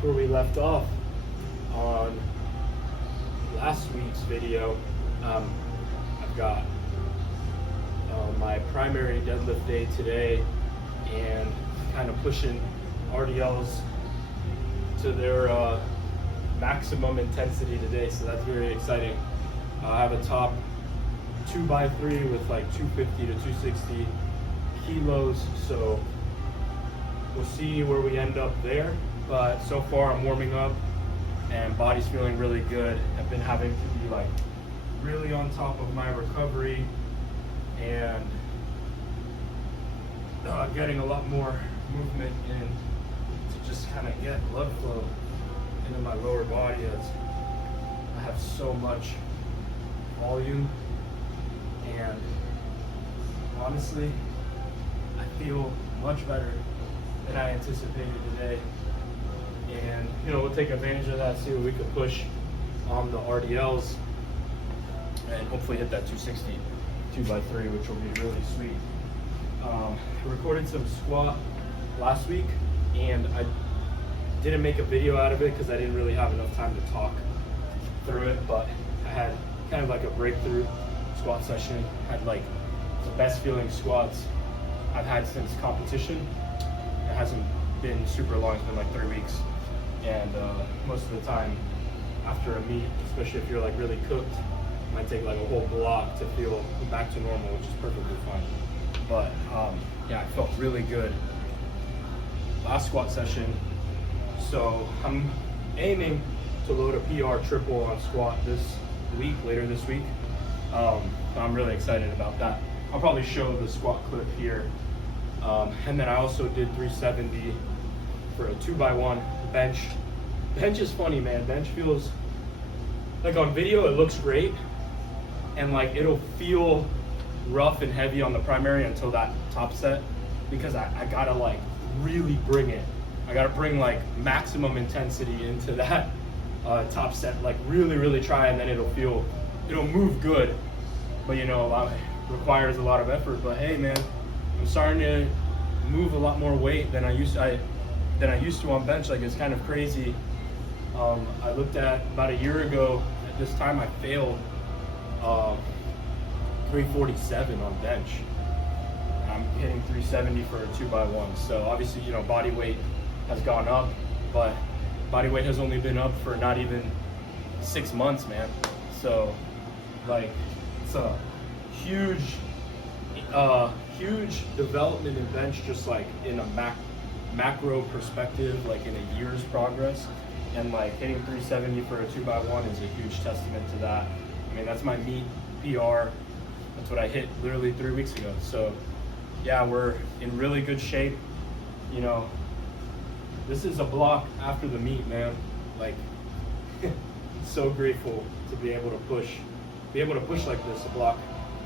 back where we left off on last week's video. I've got my primary deadlift day today and kind of pushing RDLs to their maximum intensity today, so that's very exciting. I have a top 2x3 with like 250 to 260 kilos, so we'll see where we end up there. But so far I'm warming up and body's feeling really good. I've been having to be like really on top of my recovery and getting a lot more movement in to just kind of get blood flow into my lower body, as I have so much volume. And honestly, I feel much better than I anticipated today. And we'll take advantage of that, see what we could push on the RDLs and hopefully hit that 260 2x3, which will be really sweet. I recorded some squat last week and I didn't make a video out of it because I didn't really have enough time to talk through it, but I had kind of like a breakthrough squat session. Had like the best feeling squats I've had since competition. It hasn't been super long, it's been like 3 weeks. And most of the time after a meet, especially if you're like really cooked, it might take like a whole block to feel back to normal, which is perfectly fine. But yeah, I felt really good last squat session. So I'm aiming to load a PR triple on squat this week, later this week. I'm really excited about that. I'll probably show the squat clip here. And then I also did 370 for a 2x1 bench. Bench is funny, man. Bench feels like on video it looks great, and like it'll feel rough and heavy on the primary until that top set, because I gotta like really bring it. I gotta bring like maximum intensity into that top set, like really try, and then it'll move good. But it requires a lot of effort. But hey man, I'm starting to move a lot more weight than I used to on bench. Like, it's kind of crazy. I looked at about a year ago at this time, I failed 347 on bench. I'm hitting 370 for a 2x1. So obviously, body weight has gone up, but body weight has only been up for not even 6 months, man. So like, it's a huge development in bench, just like in a macro perspective, like in a year's progress. And like hitting 370 for a 2x1 is a huge testament to that. I mean, that's my meet PR. That's what I hit literally 3 weeks ago. So yeah, we're in really good shape. This is a block after the meet, man. Like, so grateful to be able to push like this, a block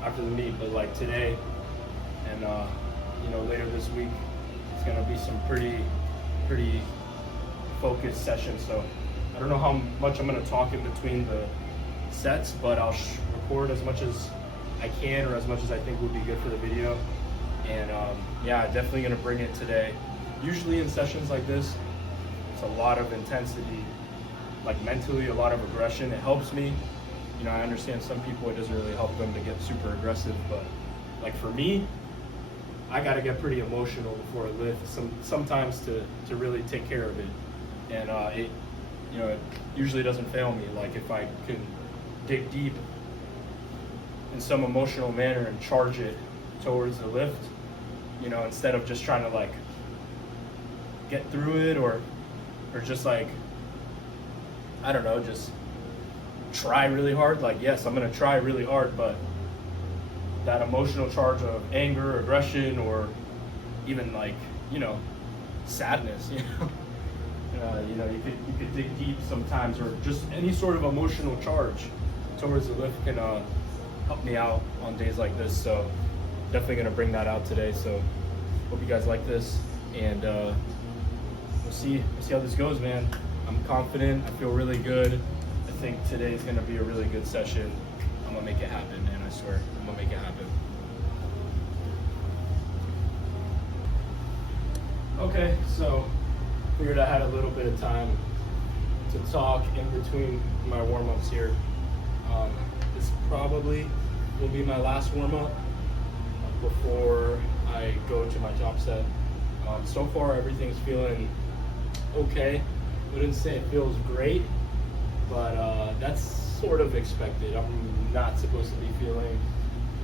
after the meet. But like today and later this week, it's gonna be some pretty focused sessions. So I don't know how much I'm gonna talk in between the sets, but I'll record as much as I can, or as much as I think would be good for the video. And yeah, definitely gonna bring it today. Usually in sessions like this, it's a lot of intensity, like mentally, a lot of aggression. It helps me. I understand some people it doesn't really help them to get super aggressive, but like for me, I gotta get pretty emotional before I lift sometimes to really take care of it. And it usually doesn't fail me. Like, if I can dig deep in some emotional manner and charge it towards the lift, instead of just trying to like get through it or just like, I don't know, just try really hard. Like, yes, I'm gonna try really hard, but that emotional charge of anger, aggression, or even like, sadness, you could dig deep sometimes, or just any sort of emotional charge towards the lift can help me out on days like this. So definitely gonna bring that out today. So hope you guys like this, and we'll see how this goes, man. I'm confident. I feel really good. I think today's gonna be a really good session. I'm gonna make it happen, man. I swear, I'm gonna make it happen. Okay, so figured I had a little bit of time to talk in between my warm-ups here. This probably will be my last warm-up before I go to my top set. So far, everything's feeling okay. Wouldn't say it feels great, but that's sort of expected. I'm not supposed to be feeling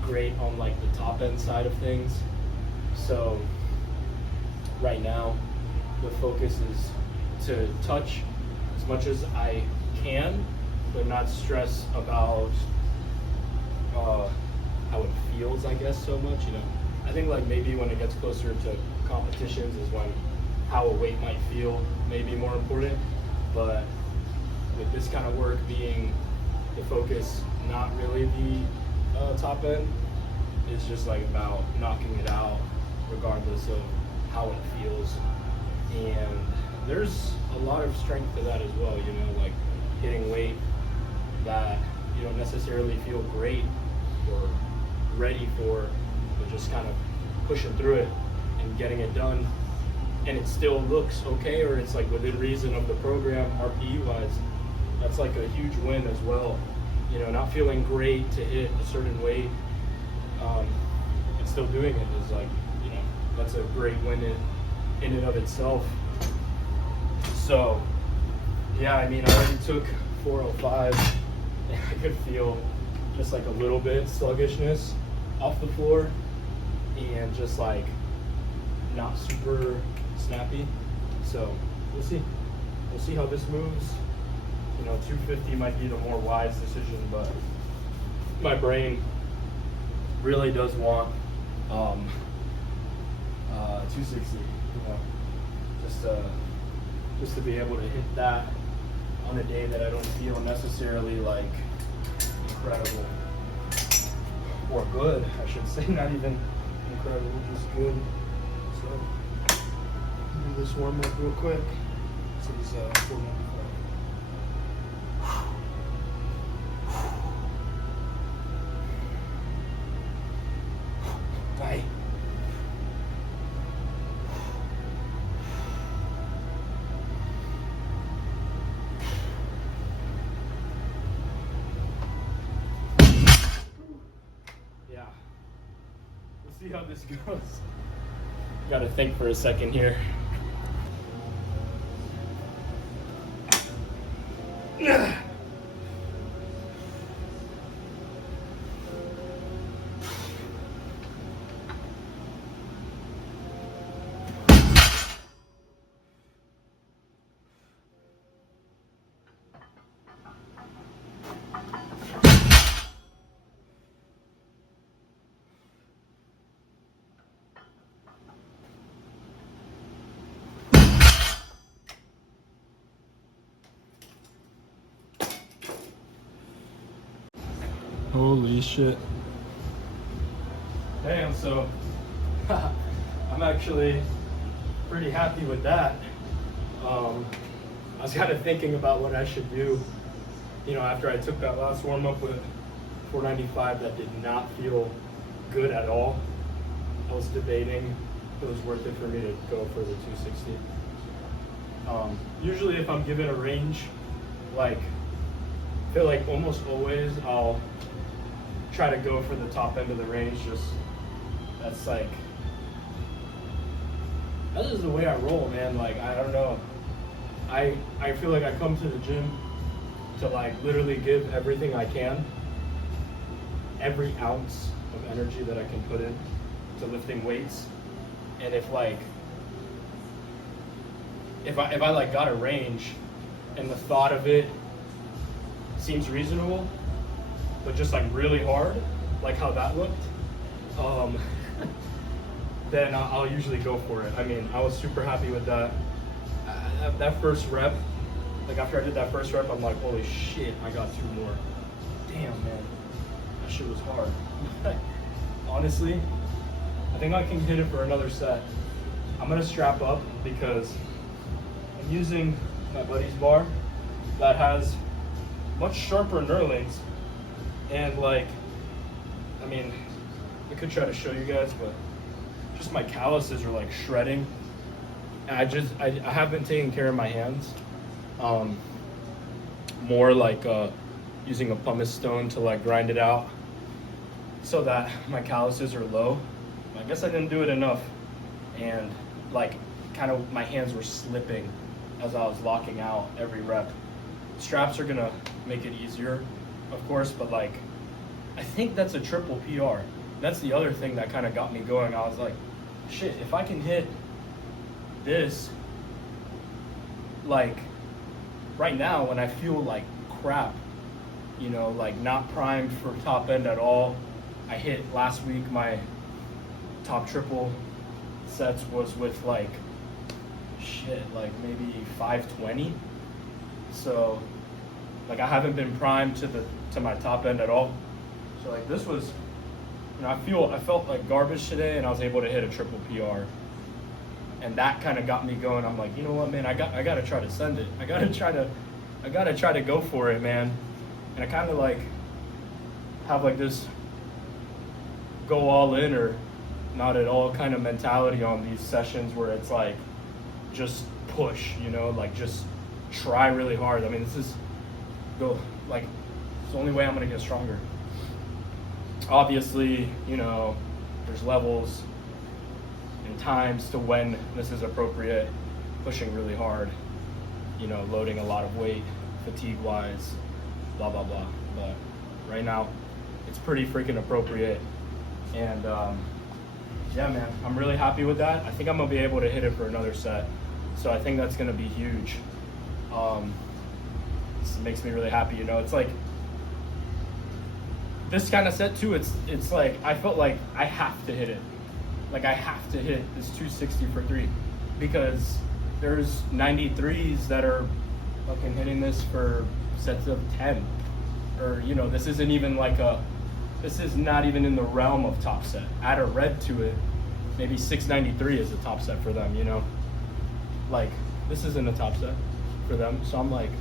great on like the top end side of things. So right now, the focus is to touch as much as I can, but not stress about how it feels, I guess, so much. You know, I think like maybe when it gets closer to competitions is when how a weight might feel may be more important. But with this kind of work being the focus, not really the top end, it's just like about knocking it out regardless of how it feels. And there's a lot of strength to that as well, you know, like hitting weight that you don't necessarily feel great or ready for, but just kind of pushing through it and getting it done. And it still looks okay, or it's like within reason of the program RPE wise. That's like a huge win as well. You know, not feeling great to hit a certain weight and still doing it is like, you know, that's a great win in and of itself. So yeah, I mean, I already took 405 and I could feel just like a little bit sluggishness off the floor and just like not super snappy. So we'll see how this moves. You know, 250 might be the more wise decision, but my brain really does want 260. You know, just to be able to hit that on a day that I don't feel necessarily like incredible or good, I should say. Not even incredible, just good. So do this warm up real quick. This is 495. Bye. Yeah. We'll see how this goes. Gotta think for a second here. Holy shit. Damn, so I'm actually pretty happy with that. I was kind of thinking about what I should do, you know, after I took that last warm up with 495 that did not feel good at all. I was debating if it was worth it for me to go for the 260. Usually if I'm given a range, like, I feel like almost always I'll try to go for the top end of the range. Just that's like, that's just the way I roll, man. Like, I don't know, I feel like I come to the gym to like literally give everything I can, every ounce of energy that I can put in to lifting weights. And if like if I like got a range and the thought of it seems reasonable, but just like really hard, like how that looked, then I'll usually go for it. I mean, I was super happy with that. That first rep, like after I did that first rep, I'm like, holy shit, I got 2 more. Damn, man, that shit was hard. Honestly, I think I can hit it for another set. I'm gonna strap up because I'm using my buddy's bar that has much sharper knurlings. And like, I mean, I could try to show you guys, but just my calluses are like shredding I have been taking care of my hands, more like using a pumice stone to like grind it out so that my calluses are low. I guess I didn't do it enough, and like kind of my hands were slipping as I was locking out every rep. Straps are gonna make it easier, of course, but like I think that's a triple PR. That's the other thing that kind of got me going. I was like, shit, if I can hit this, like right now when I feel like crap, you know, like not primed for top end at all. I hit last week, my top triple sets was with like shit, like maybe 520. So like I haven't been primed to my top end at all. So like this was, you know, I felt like garbage today, and I was able to hit a triple PR. And that kind of got me going. I'm like, you know what, man, I gotta try to send it. I gotta try to go for it, man. And I kind of like have like this go all in or not at all kind of mentality on these sessions where it's like just push, you know, like just try really hard. I mean, this is it's the only way I'm gonna get stronger. Obviously, you know, there's levels and times to when this is appropriate, pushing really hard, you know, loading a lot of weight, fatigue wise, blah blah blah. But right now it's pretty freaking appropriate. And yeah, man, I'm really happy with that. I think I'm gonna be able to hit it for another set, so I think that's gonna be huge. This makes me really happy, you know. It's like this kind of set too, it's like I felt like I have to hit it. Like I have to hit this 260 for 3 because there's 93s that are fucking hitting this for sets of 10. Or, you know, this isn't even like this is not even in the realm of top set. Add a red to it, maybe 693 is a top set for them, you know? Like, this isn't a top set for them. So I'm like,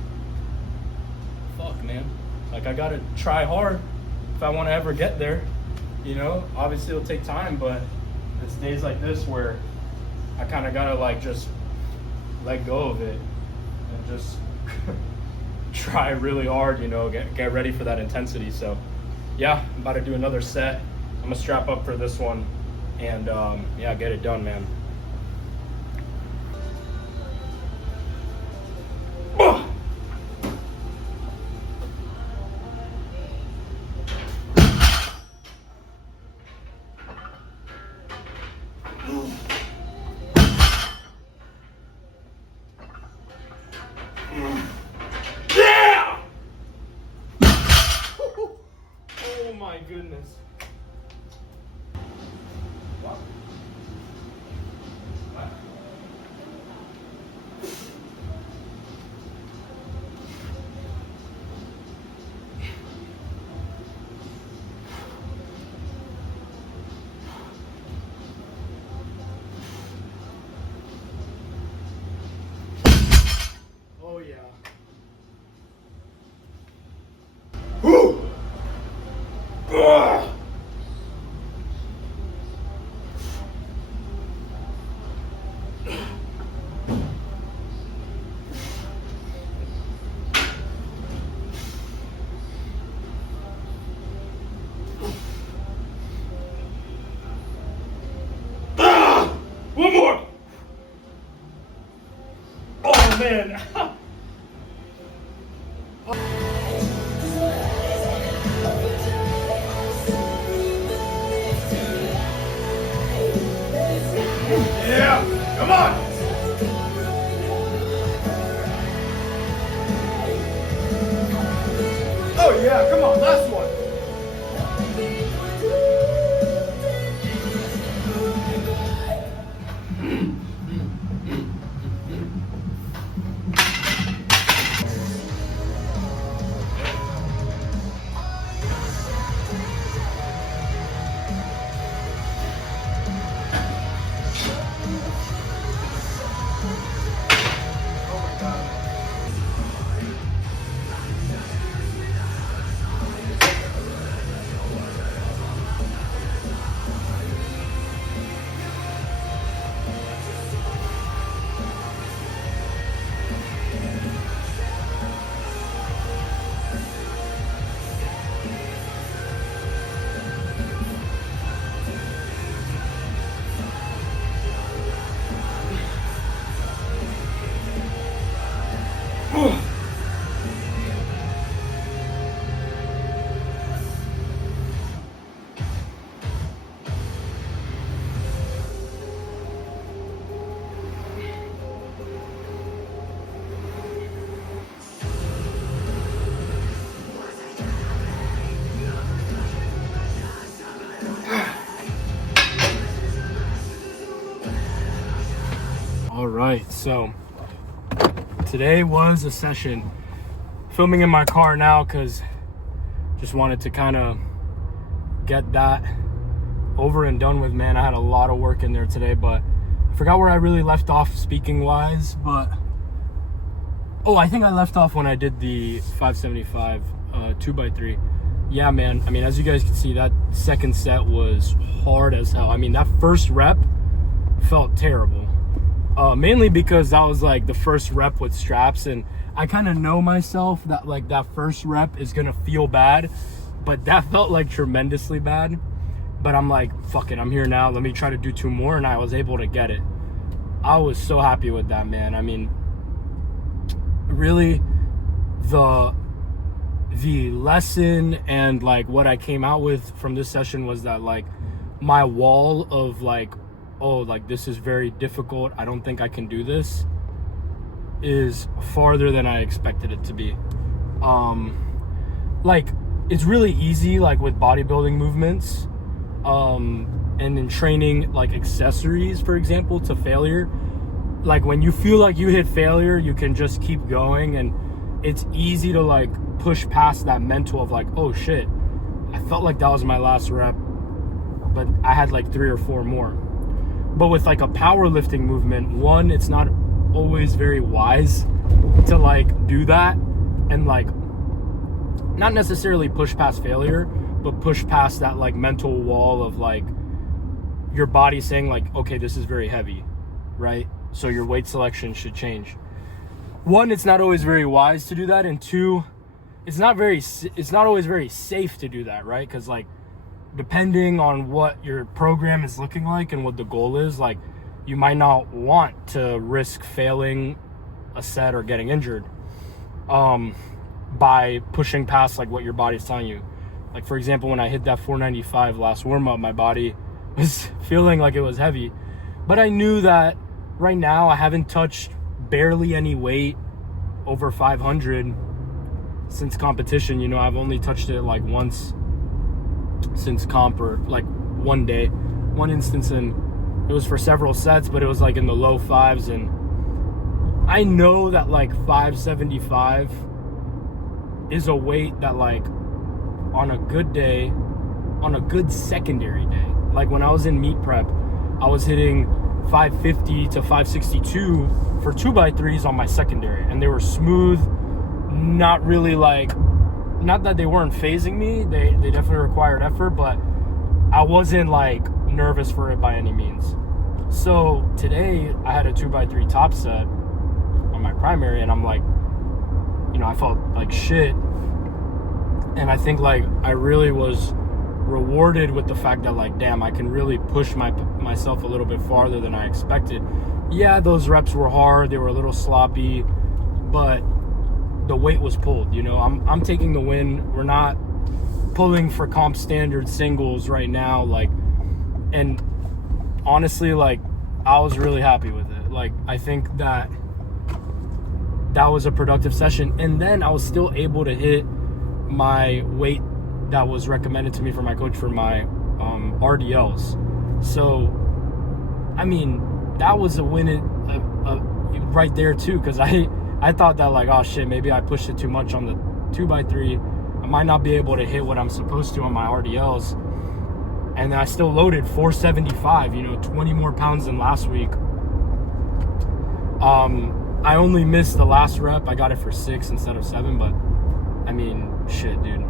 fuck, man. Like, I gotta try hard if I want to ever get there, you know? Obviously it'll take time, but it's days like this where I kind of gotta like just let go of it and just try really hard, you know, get ready for that intensity. So yeah, I'm about to do another set. I'm gonna strap up for this one and yeah, get it done, man. Yeah! Oh my goodness. What? What? Oh yeah. Whew. Ugh. Ah! One more. Oh man. Yeah, come on. Oh yeah, come on, last one. right, so today was a session. Filming in my car now because just wanted to kind of get that over and done with, man. I had a lot of work in there today, but I forgot where I really left off speaking wise, but I think I left off when I did the 575 2x3. Yeah, man, I mean, as you guys can see, that second set was hard as hell. I mean, that first rep felt terrible, mainly because that was like the first rep with straps, and I kind of know myself that like that first rep is gonna feel bad, but that felt like tremendously bad. But I'm like, fuck it, I'm here now, let me try to do 2 more, and I was able to get it. I was so happy with that, man. I mean, really, the lesson and like what I came out with from this session was that like my wall of like, oh, like this is very difficult, I don't think I can do this, is farther than I expected it to be. Like it's really easy, like with bodybuilding movements, and in training like accessories, for example, to failure. Like when you feel like you hit failure, you can just keep going, and it's easy to like push past that mental of like, oh shit, I felt like that was my last rep, but I had like 3 or 4 more. But with like a powerlifting movement, one, it's not always very wise to like do that and like not necessarily push past failure, but push past that like mental wall of like your body saying like, okay, this is very heavy, right? So your weight selection should change. One, it's not always very wise to do that, and 2, it's not always very safe to do that, right? Because like depending on what your program is looking like and what the goal is, like you might not want to risk failing a set or getting injured by pushing past like what your body's telling you. Like for example, when I hit that 495 last warm-up, my body was feeling like it was heavy, but I knew that right now I haven't touched barely any weight over 500 since competition. You know, I've only touched it like once since comp, or like one instance, and it was for several sets, but it was like in the low 5s, and I know that like 575 is a weight that like on a good day, on a good secondary day, like when I was in meet prep, I was hitting 550 to 562 for 2x3s on my secondary, and they were smooth, not really like, not that they weren't phasing me, they definitely required effort, but I wasn't like nervous for it by any means. So today I had a 2x3 top set on my primary, and I'm like, you know, I felt like shit, and I think like I really was rewarded with the fact that like, damn, I can really push myself a little bit farther than I expected. Yeah, those reps were hard, they were a little sloppy, but the weight was pulled. You know, I'm taking the win. We're not pulling for comp standard singles right now, like, and honestly, like, I was really happy with it. Like, I think that was a productive session, and then I was still able to hit my weight that was recommended to me from my coach for my RDLs. So I mean, that was a win right there too, because I thought that like, oh shit, maybe I pushed it too much on the 2x3, I might not be able to hit what I'm supposed to on my RDLs, and then I still loaded 475, you know, 20 more pounds than last week. I only missed the last rep, I got it for 6 instead of 7, but I mean, shit, dude,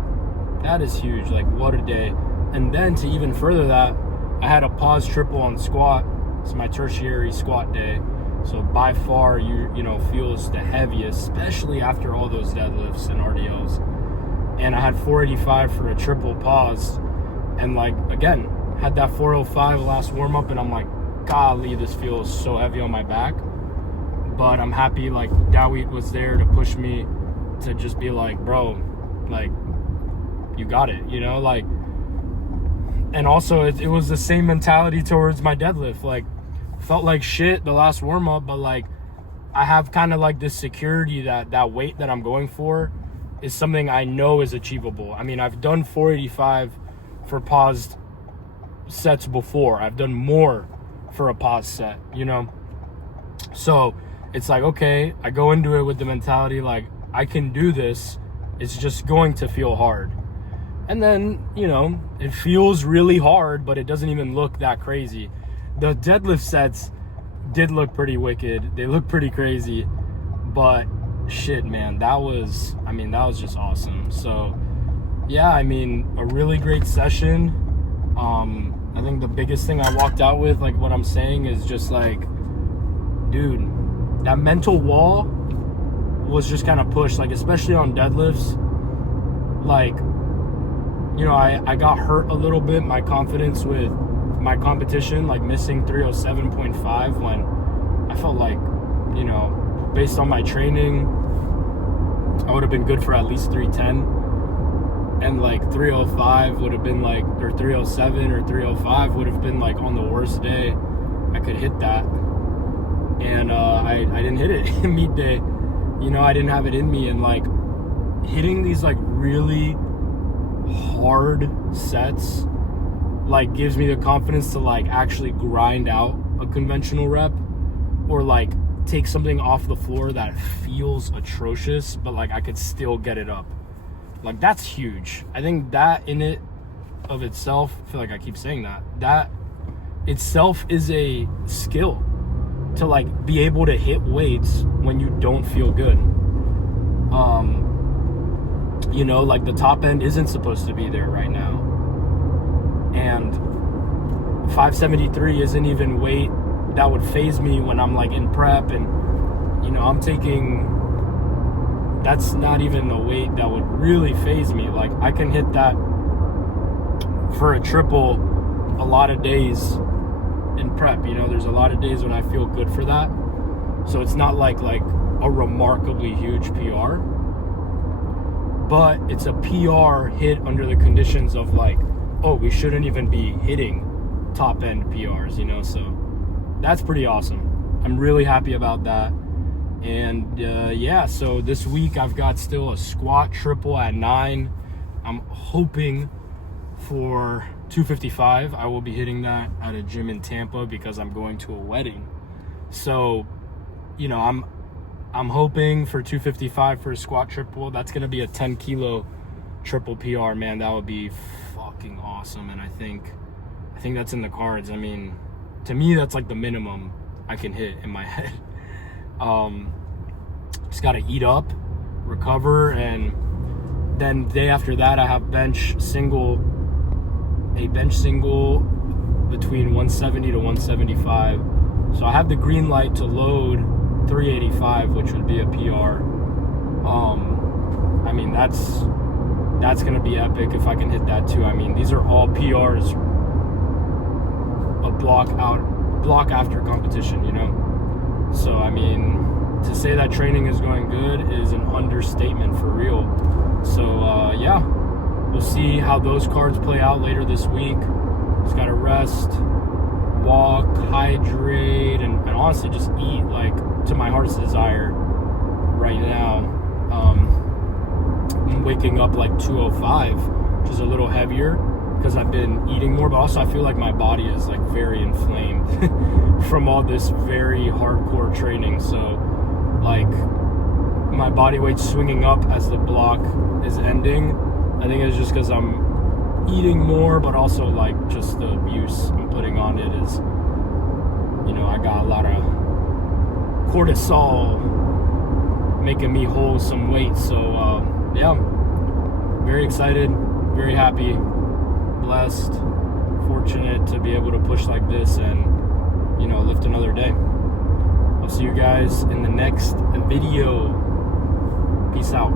that is huge. Like, what a day. And then to even further that, I had a pause triple on squat. It's my tertiary squat day, so by far you know feels the heaviest, especially after all those deadlifts and RDLs. And I had 485 for a triple pause, and like again had that 405 last warm up, and I'm like, golly, this feels so heavy on my back. But I'm happy like Dawit was there to push me to just be like, bro, like, you got it, you know, like. And also it was the same mentality towards my deadlift. Like, felt like shit the last warm up, but like I have kind of like this security that weight that I'm going for is something I know is achievable. I mean, I've done 485 for paused sets before. I've done more for a pause set, you know. So it's like, okay, I go into it with the mentality like, I can do this. It's just going to feel hard. And then, you know, it feels really hard, but it doesn't even look that crazy. The deadlift sets did look pretty wicked. They look pretty crazy. But shit, man, that was just awesome. So yeah, I mean, a really great session. I think the biggest thing I walked out with, like what I'm saying, is just like, dude, that mental wall was just kind of pushed, like especially on deadlifts. Like, you know, I got hurt a little bit, my confidence with my competition, like missing 307.5 when I felt like, you know, based on my training, I would have been good for at least 310. And like 305 would have been like, or 307 or 305 would have been like on the worst day I could hit that. And I didn't hit it in meet day. You know, I didn't have it in me. And like hitting these like really hard sets like gives me the confidence to like actually grind out a conventional rep, or like take something off the floor that feels atrocious, but like I could still get it up. Like, that's huge. I think that in it of itself, I feel like I keep saying that itself is a skill to like be able to hit weights when you don't feel good. You know, like the top end isn't supposed to be there right now. And 573 isn't even weight that would phase me when I'm like in prep, and, you know, that's not even a weight that would really phase me. Like, I can hit that for a triple a lot of days in prep. You know, there's a lot of days when I feel good for that. So it's not like a remarkably huge PR, but it's a PR hit under the conditions of like, oh, we shouldn't even be hitting top end PRs, you know? So that's pretty awesome. I'm really happy about that. And yeah, so this week I've got still a squat triple at 9. I'm hoping for 255. I will be hitting that at a gym in Tampa because I'm going to a wedding. So, you know, I'm hoping for 255 for a squat triple. That's going to be a 10 kilo triple PR, man. That would be fucking awesome. And I think that's in the cards. I mean, to me, that's like the minimum I can hit in my head. Just got to eat up, recover, and then the day after that I have a bench single between 170 to 175. So I have the green light to load 385, which would be a PR. I mean, that's going to be epic if I can hit that too. I mean, these are all PRs a block after competition, you know? So, I mean, to say that training is going good is an understatement for real. So, yeah, we'll see how those cards play out later this week. Just got to rest, walk, hydrate, and honestly just eat, like, to my heart's desire right now. I'm waking up like 2:05, which is a little heavier because I've been eating more, but also I feel like my body is like very inflamed from all this very hardcore training. So like my body weight's swinging up as the block is ending. I think it's just because I'm eating more, but also like just the abuse I'm putting on it is, you know, I got a lot of cortisol making me hold some weight. So yeah, very excited, very happy, blessed, fortunate to be able to push like this and, you know, lift another day. I'll see you guys in the next video. Peace out.